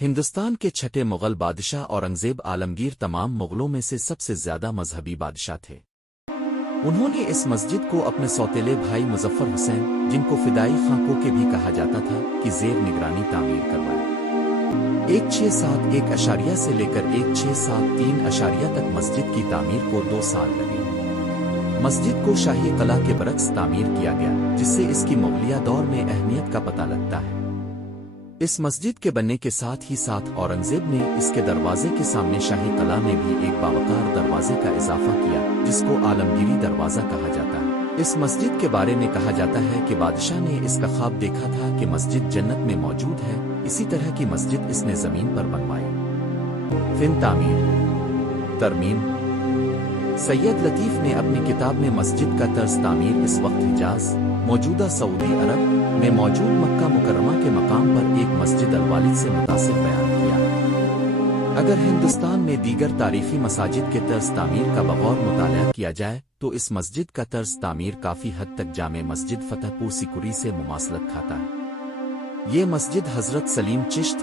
ہندوستان کے چھٹے مغل بادشاہ اورنگزیب عالمگیر تمام مغلوں میں سے سب سے زیادہ مذہبی بادشاہ تھے۔ انہوں نے اس مسجد کو اپنے سوتیلے بھائی مظفر حسین، جن کو فدائی خاں کے بھی کہا جاتا تھا، کی زیر نگرانی تعمیر کروایا۔ 1671 سے لے کر 1673 تک مسجد کی تعمیر کو 2 سال لگے۔ مسجد کو شاہی قلعہ کے برعکس تعمیر کیا گیا، جس سے اس کی مغلیہ دور میں اہمیت کا پتہ لگتا ہے۔ اس مسجد کے بننے کے ساتھ ہی اورنگزیب نے اس کے دروازے کے سامنے شاہی قلعہ میں بھی ایک باوقار دروازے کا اضافہ کیا، جس کو عالمگیری دروازہ کہا جاتا ہے۔ اس مسجد کے بارے میں کہا جاتا ہے کہ بادشاہ نے اس کا خواب دیکھا تھا کہ مسجد جنت میں موجود ہے، اسی طرح کی مسجد اس نے زمین پر بنوائی۔ فن تعمیر ترمیم۔ سید لطیف نے اپنی کتاب میں مسجد کا طرز تعمیر اس وقت حجاز، موجودہ سعودی عرب میں موجود مکہ مکرمہ کے مقام پر ایک مسجد الوالد سے متاثر بیان کیا۔ اگر ہندوستان میں دیگر تاریخی مساجد کے طرز تعمیر کا بغور مطالعہ کیا جائے تو اس مسجد کا طرز تعمیر کافی حد تک جامع مسجد فتح پور سیکری سے مماثلت کھاتا ہے۔ یہ مسجد حضرت سلیم چشت